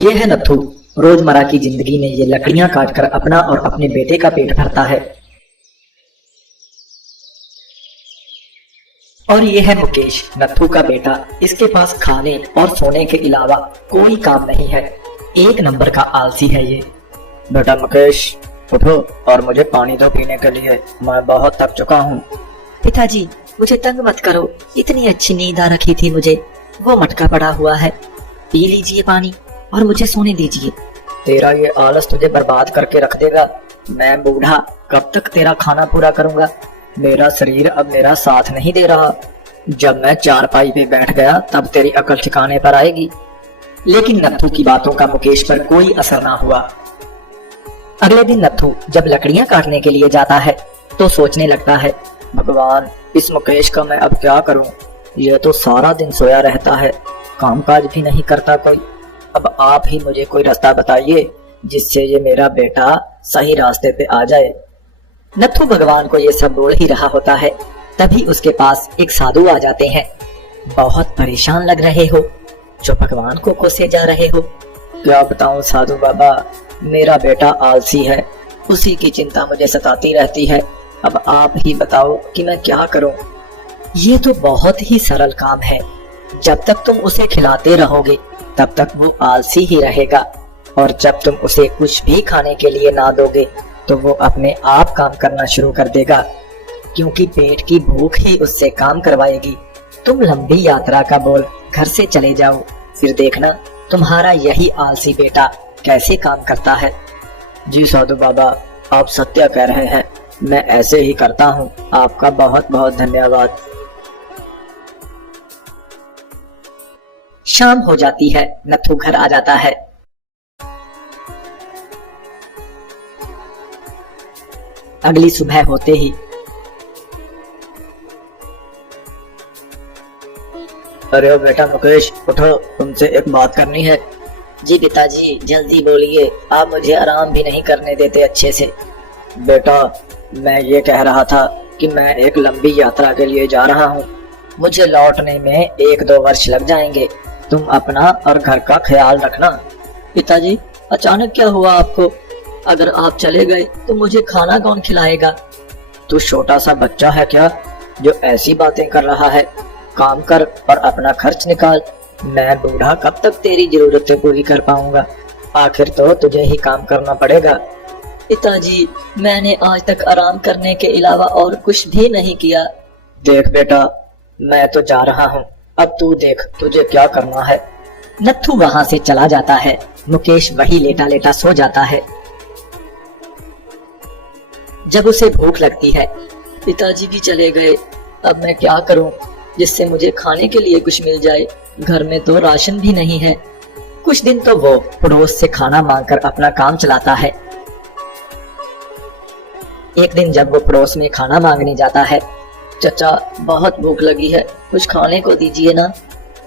ये है नत्थू। रोजमर्रा की जिंदगी में ये लकड़ियां काटकर अपना और अपने बेटे का पेट भरता है। और ये है मुकेश, नत्थू का बेटा। इसके पास खाने और सोने के अलावा कोई काम नहीं है। एक नंबर का आलसी है ये। बेटा मुकेश, उठो और मुझे पानी दो पीने के लिए, मैं बहुत थक चुका हूँ। पिताजी, मुझे तंग मत करो, इतनी अच्छी नींद आ रखी थी मुझे। वो मटका पड़ा हुआ है, पी लीजिए पानी और मुझे सोने दीजिए। तेरा ये आलस तुझे बर्बाद करके रख देगा। मैं बूढ़ा कब तक तेरा खाना पूरा करूंगा। मेरा शरीर अब मेरा साथ नहीं दे रहा। जब मैं चारपाई पे बैठ गया तब तेरी अकल ठिकाने पर आएगी। लेकिन नत्थू की बातों का मुकेश पर कोई असर ना हुआ। अगले दिन नत्थू जब लकड़ियां काटने के लिए जाता है तो सोचने लगता है, भगवान, इस मुकेश का मैं अब क्या करूं? यह तो सारा दिन सोया रहता है, कामकाज भी नहीं करता कोई। अब आप ही मुझे कोई रास्ता बताइए जिससे ये मेरा बेटा सही रास्ते पे आ जाए। नत्थू भगवान को ये सब बोल ही रहा होता है, तभी उसके पास एक साधु आ जाते हैं। बहुत परेशान लग रहे हो, जो भगवान को कोसे जा रहे हो। क्या बताऊं साधु बाबा, मेरा बेटा आलसी है, उसी की चिंता मुझे सताती रहती है। अब आप ही बताओ कि मैं क्या करूं। ये तो बहुत ही सरल काम है। जब तक तुम उसे खिलाते रहोगे तब तक वो आलसी ही रहेगा, और जब तुम उसे कुछ भी खाने के लिए ना दोगे तो वो अपने आप काम करना शुरू कर देगा, क्योंकि पेट की भूख ही उससे काम करवाएगी। तुम लंबी यात्रा का बोल घर से चले जाओ, फिर देखना तुम्हारा यही आलसी बेटा कैसे काम करता है। जी साधु बाबा, आप सत्य कह रहे हैं, मैं ऐसे ही करता हूँ। आपका बहुत बहुत धन्यवाद। शाम हो जाती है, नत्थू घर आ जाता है। अगली सुबह होते ही, अरे बेटा मुकेश, उठो, तुमसे एक बात करनी है। जी पिताजी, जल्दी बोलिए, आप मुझे आराम भी नहीं करने देते अच्छे से। बेटा, मैं ये कह रहा था कि मैं एक लंबी यात्रा के लिए जा रहा हूँ। मुझे लौटने में 1-2 वर्ष लग जाएंगे। तुम अपना और घर का ख्याल रखना। पिताजी, अचानक क्या हुआ आपको? अगर आप चले गए तो मुझे खाना कौन खिलाएगा? तू छोटा सा बच्चा है क्या जो ऐसी बातें कर रहा है? काम कर और अपना खर्च निकाल। मैं बूढ़ा कब तक तेरी जरूरतें पूरी कर पाऊंगा? आखिर तो तुझे ही काम करना पड़ेगा। पिताजी, मैंने आज तक आराम करने के अलावा और कुछ भी नहीं किया। देख बेटा, मैं तो जा रहा हूँ, अब तू देख तुझे क्या करना है। नत्थू वहाँ से चला जाता है। मुकेश वही लेटा लेटा सो जाता है। जब उसे भूख लगती है, पिताजी भी चले गए, अब मैं क्या करूं जिससे मुझे खाने के लिए कुछ मिल जाए। घर में तो राशन भी नहीं है। कुछ दिन तो वो पड़ोस से खाना मांगकर अपना काम चलाता है। एक दिन जब वो पड़ोस में खाना मांगने जाता है, चचा, बहुत भूख लगी है, कुछ खाने को दीजिए ना।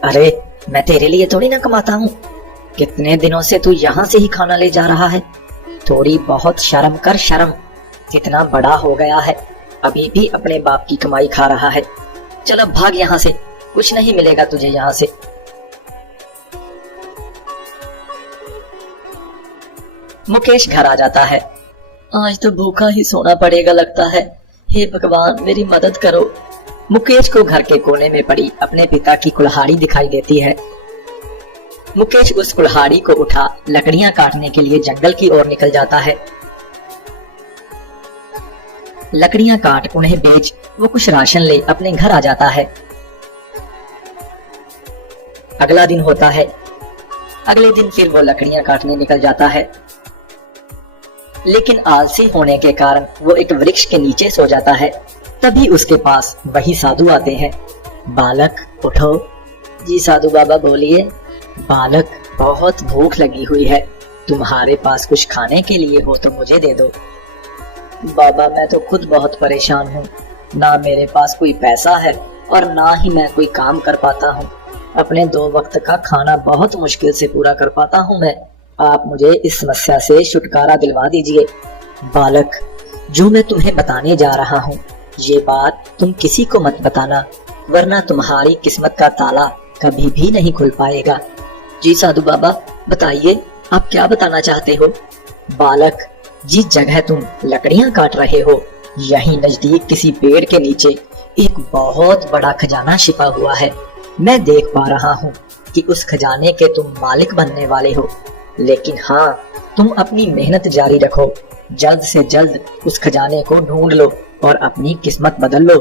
अरे, मैं तेरे लिए थोड़ी ना कमाता हूँ। कितने दिनों से तू यहाँ से ही खाना ले जा रहा है। थोड़ी बहुत शर्म कर, शर्म। कितना बड़ा हो गया है, अभी भी अपने बाप की कमाई खा रहा है। चल अब भाग यहाँ से, कुछ नहीं मिलेगा तुझे यहाँ से। मुकेश घर आ जाता है। आज तो भूखा ही सोना पड़ेगा लगता है। हे भगवान, मेरी मदद करो। मुकेश को घर के कोने में पड़ी अपने पिता की कुल्हाड़ी दिखाई देती है। मुकेश उस कुल्हाड़ी को उठा लकड़ियां काटने के लिए जंगल की ओर निकल जाता है। लकड़ियां काट उन्हें बेच वो कुछ राशन ले अपने घर आ जाता है। अगला दिन होता है। अगले दिन फिर वो लकड़ियां काटने निकल जाता है, लेकिन आलसी होने के कारण वो एक वृक्ष के नीचे सो जाता है। तभी उसके पास वही साधु आते हैं। बालक, उठो। जी साधु बाबा, बोलिए। बालक, बहुत भूख लगी हुई है, तुम्हारे पास कुछ खाने के लिए हो तो मुझे दे दो। बाबा, मैं तो खुद बहुत परेशान हूँ। ना मेरे पास कोई पैसा है और ना ही मैं कोई काम कर पाता हूँ। अपने 2 वक्त का खाना बहुत मुश्किल से पूरा कर पाता हूँ मैं। आप मुझे इस समस्या से छुटकारा दिलवा दीजिए। बालक, जो मैं तुम्हें बताने जा रहा हूँ, ये बात तुम किसी को मत बताना, वरना तुम्हारी किस्मत का ताला कभी भी नहीं खुल पाएगा। जी साधु बाबा, बताइए, आप क्या बताना चाहते हो? बालक, जिस जगह तुम लकड़ियां काट रहे हो, यहीं नजदीक किसी पेड़ के नीचे एक बहुत बड़ा खजाना छिपा हुआ है। मैं देख पा रहा हूँ कि उस खजाने के तुम मालिक बनने वाले हो। लेकिन हाँ, तुम अपनी मेहनत जारी रखो। जल्द से जल्द उस खजाने को ढूंढ लो और अपनी किस्मत बदल लो।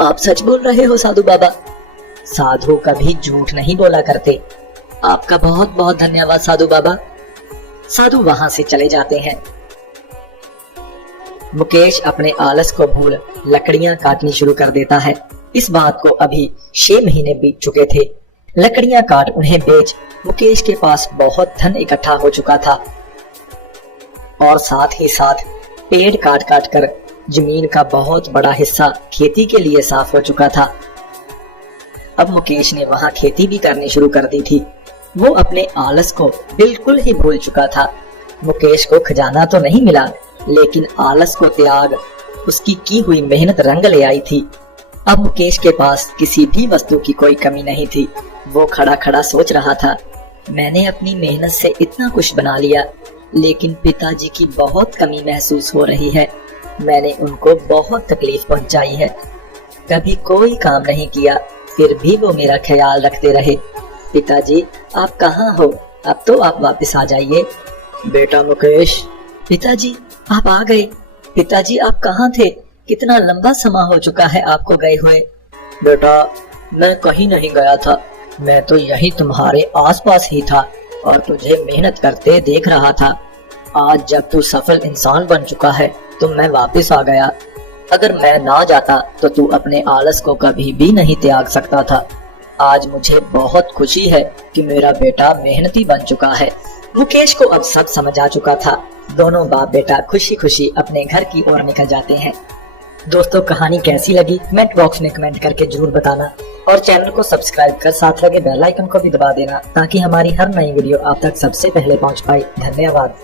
आप सच बोल रहे हो साधु बाबा? साधु कभी झूठ नहीं बोला करते। आपका बहुत बहुत धन्यवाद साधु बाबा। साधु वहां से चले जाते हैं। मुकेश अपने आलस को भूल लकड़ियां काटनी शुरू कर देता है। इस बात को अभी 6 महीने बीत चुके थे। लकड़ियां काट उन्हें बेच मुकेश के पास बहुत धन इकट्ठा हो चुका था और साथ ही साथ पेड़ काट काट कर जमीन का बहुत बड़ा हिस्सा खेती के लिए साफ हो चुका था। अब मुकेश ने वहां खेती भी करनी शुरू कर दी थी। वो अपने आलस को बिल्कुल ही भूल चुका था। मुकेश को खजाना तो नहीं मिला, लेकिन आलस को त्याग उसकी की हुई मेहनत रंग ले आई थी। अब मुकेश के पास किसी भी वस्तु की कोई कमी नहीं थी। वो खड़ा खड़ा सोच रहा था, मैंने अपनी मेहनत से इतना कुछ बना लिया, लेकिन पिताजी की बहुत कमी महसूस हो रही है। मैंने उनको बहुत तकलीफ पहुंचाई है। कभी कोई काम नहीं किया, फिर भी वो मेरा ख्याल रखते रहे। पिताजी, आप कहाँ हो? अब तो आप वापस आ जाइए। बेटा मुकेश। पिताजी, आप आ गए। पिताजी, आप कहाँ थे? कितना लंबा समय हो चुका है आपको गए हुए। बेटा, मैं कहीं नहीं गया था। मैं तो यही तुम्हारे आसपास ही था और तुझे मेहनत करते देख रहा था। आज जब तू सफल इंसान बन चुका है तो मैं वापस आ गया। अगर मैं ना जाता तो तू अपने आलस को कभी भी नहीं त्याग सकता था। आज मुझे बहुत खुशी है कि मेरा बेटा मेहनती बन चुका है। मुकेश को अब सब समझ आ चुका था। दोनों बाप बेटा खुशी खुशी अपने घर की ओर निकल जाते हैं। दोस्तों, कहानी कैसी लगी कमेंट बॉक्स में कमेंट करके जरूर बताना और चैनल को सब्सक्राइब कर साथ लगे बेल आइकन को भी दबा देना ताकि हमारी हर नई वीडियो आप तक सबसे पहले पहुंच पाए। धन्यवाद।